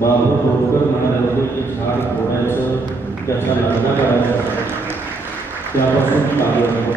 बाबू बोरकर म्हणाले की झाड फोडायचं त्याचा लग्न करायचं. त्यापासून लागलं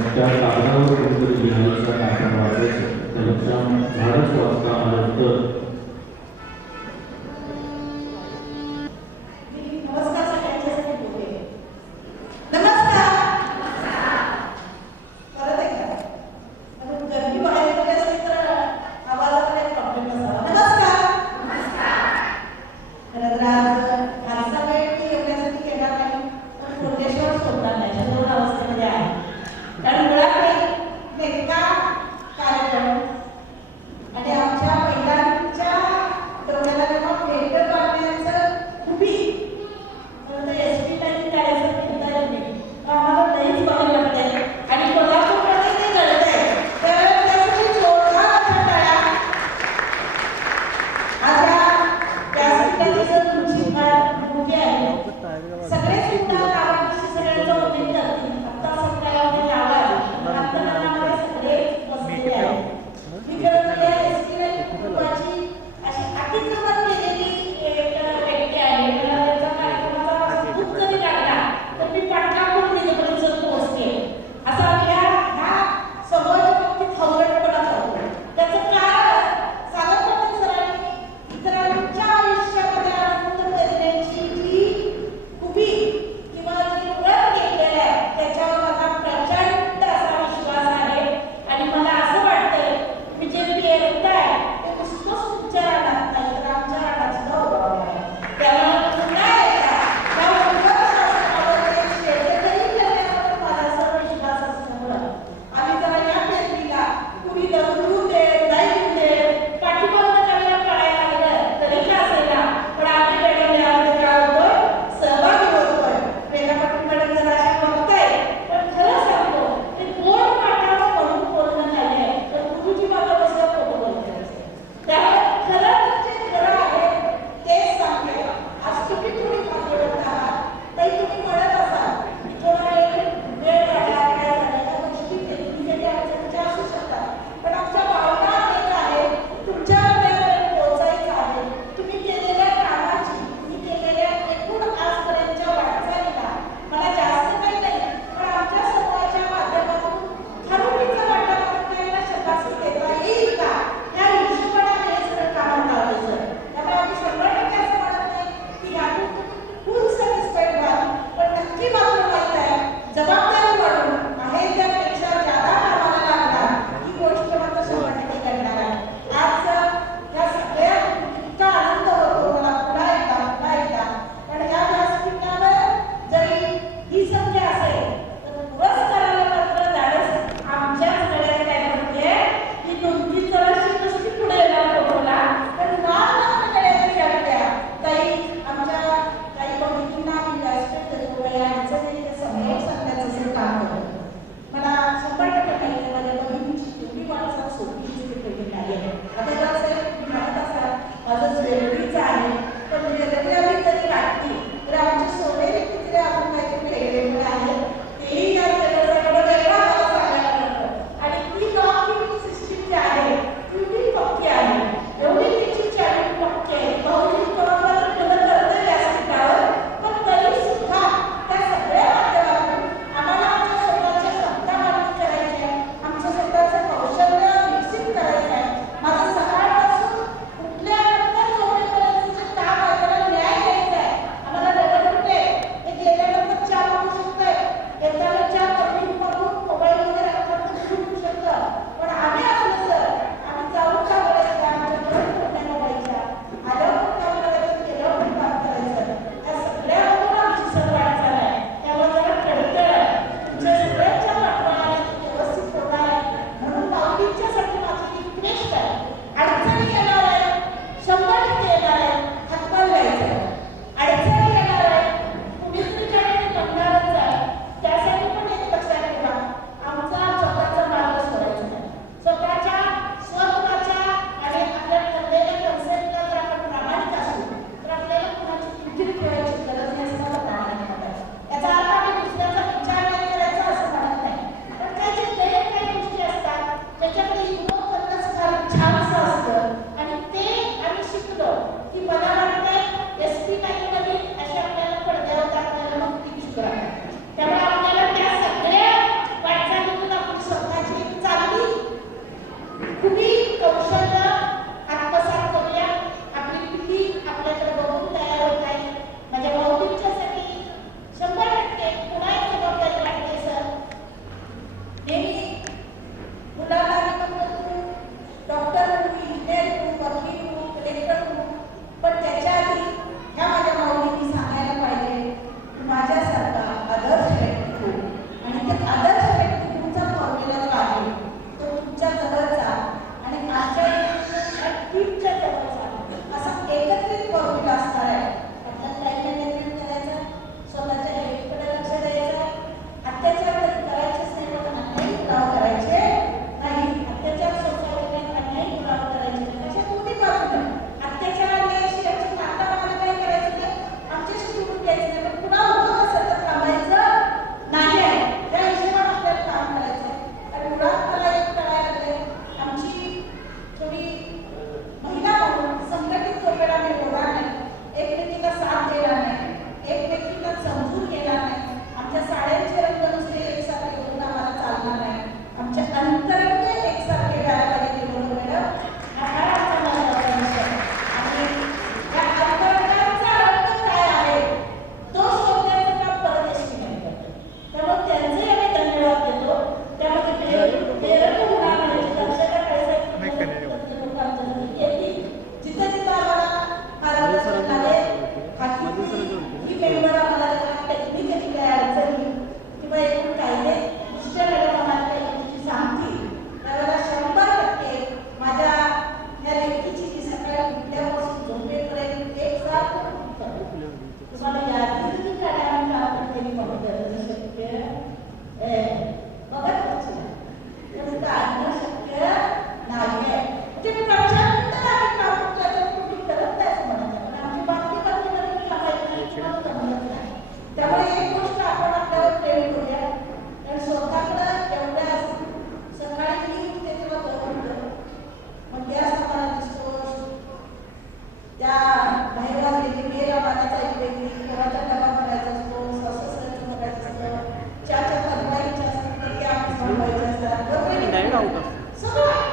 を出す。